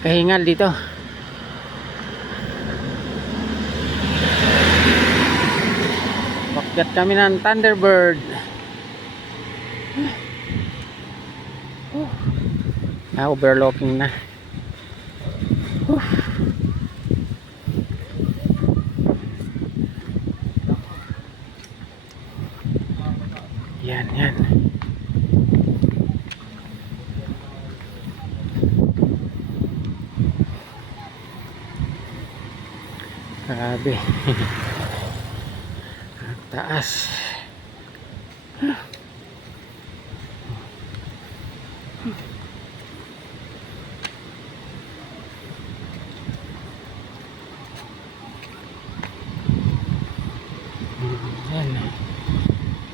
Kahingal dito. Pakyat kami ng Thunderbird. Overlooking na. Yan. Grabe. Ang taas. Yan.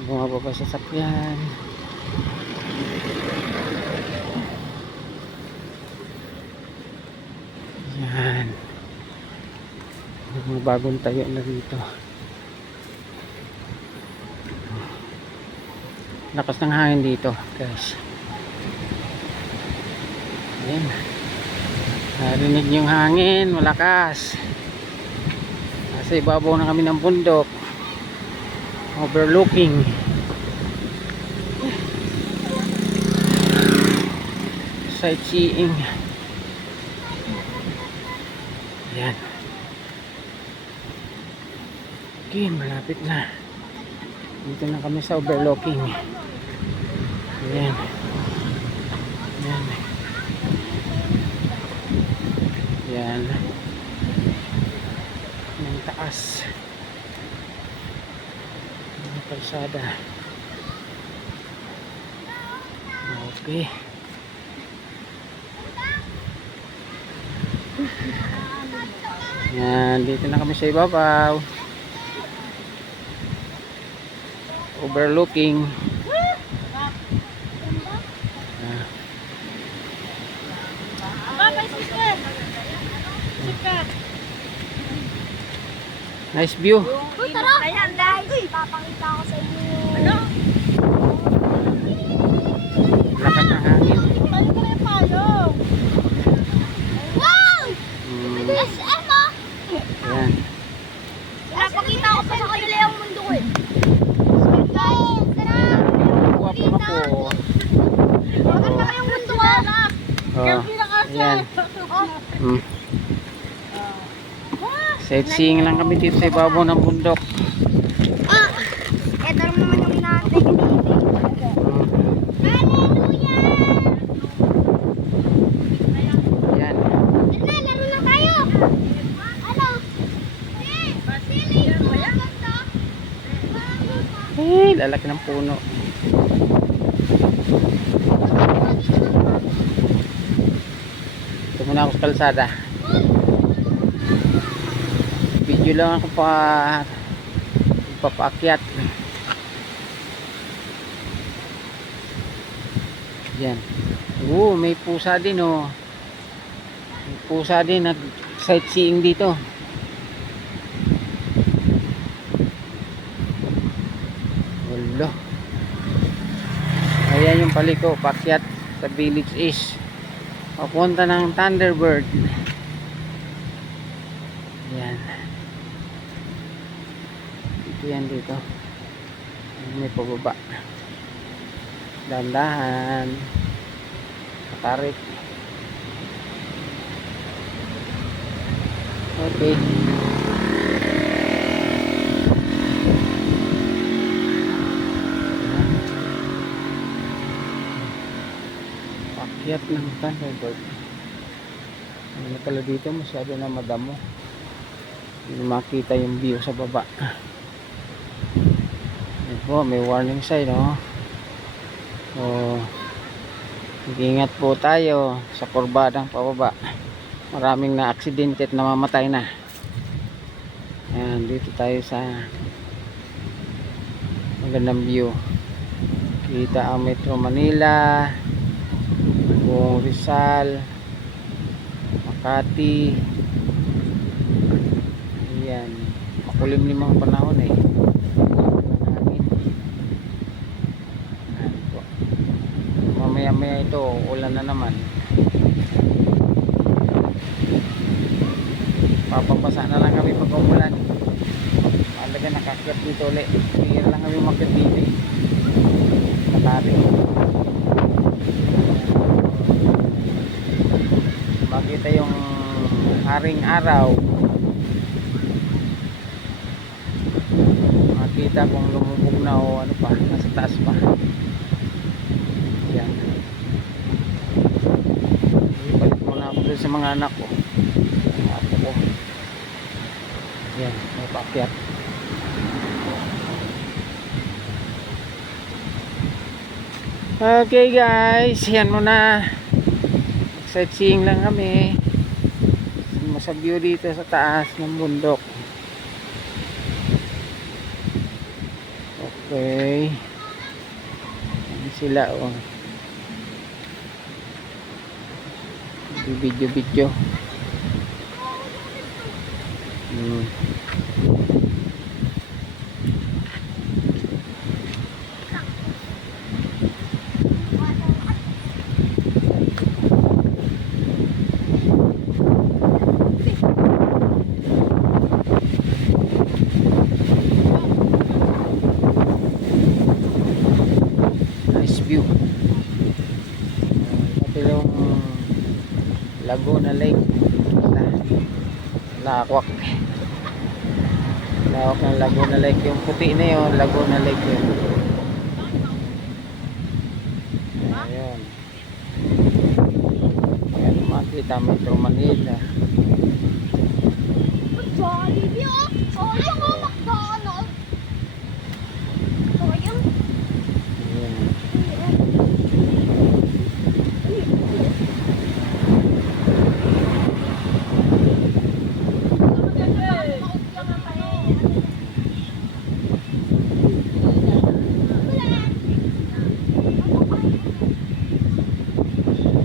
Bumababa sa sasakyan. Yan. Mga bagong tayo na dito. Lakas ng hangin dito, guys. Ayan. Narinig yung hangin, malakas. Nasa ibabaw na kami ng bundok. Overlooking. Sightseeing. Ayan. Okay, malapit na. Dito na kami sa overlooking. Ayan. Ayan. Ayan. Ang taas. Ang kalsada. Okay. Ayan, dito na kami sa ibabaw. Overlooking. Nice view. Uy, tara! Ayan, guys. Papakita ko sa inyo. Ano? Lakas ng hangin. Paano ko na yung palo? Wow! SM ah! Ayan. Pinapakita ko pa sa kanila yung mundo ko eh. Tara! Guwapo na po. Maganda kayong mundo ah! Ayan. Sightseeing lang kami dito sa ibabaw ng bundok. Ah! Ito lang naman yung inaantay ko dito. Hallelujah! Ayan. Ano, laro na tayo! Ano? Lalaki ng puno. Ito muna ako sa kalsada. Video lang ako papaakyat. Yan. May pusa din oh. May pusa din nag sightseeing dito. Wala. Ayan yung paliko, paakyat sa Village East. Papunta ng Thunderbird. Yan. Yan dito may pababa, dahan-dahan katarik. Okay, pakyat ng Thunderbird. Ano pala dito, masyado na madamo, hindi makita yung view sa baba. Po, may warning sign mag-ingat po tayo sa kurbadang pababa. Maraming na aksidente at namamatay na. Ayan, dito tayo sa magandang view. Kita ang Metro Manila, buong Rizal, Makati. Ayan, makulimlim ang panahon eh. Maya ito ulan na naman. Papapasa na lang kami pag umulan. Talaga nakakyat dito ulit. Bihira lang kami makyat dito eh. Matari. Makita yung haring araw. Makita kung lumubog na o ano pa, nasa taas pa. Yan. Balik muna ako dun sa mga anak ko. Mga apo ko. Yan, may pakyat. Okay guys, yan muna. Sightseeing lang kami. Sa view dito sa taas ng bundok. Okay. Yan sila oh. Video. Nice view. Ito yung Laguna Lake. Lawak ng Laguna Lake. Yung puti na yun, Laguna Lake yun. Ayun. Ayan, makita Metro Manila. Jollibee oh! Sorry ako, McDonald's! Sorry yung... Ayun.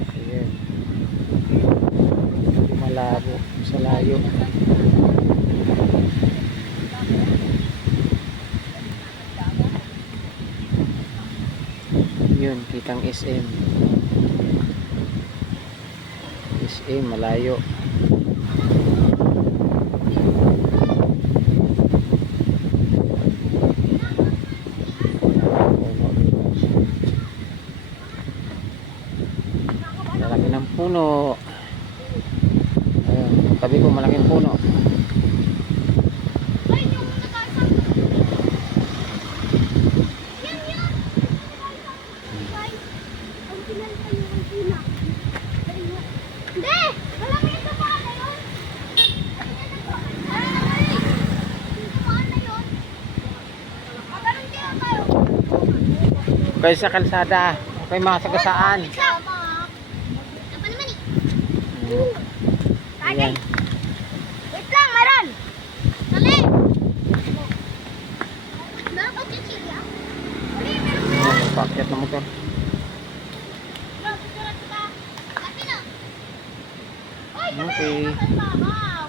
Ayun. Malabo sa layo. Yun, kitang SM. SM, malayo. Malaki ng puno. Ayun, tabi ko malaking puno. Ay, yung muna tayo sa... Yan! Ay, ang pinalita yung pina. Hindi! Walang ito pa na yun! Okay sa kalsada. Okay mga sagasaan. Apa naman eh? Ayan. Wait lang, meron! Dali! Meron ka chichilya? Dali, meron! Pakyat na motor. Meron, picture kita. Dati na! Ay, Okay. kami!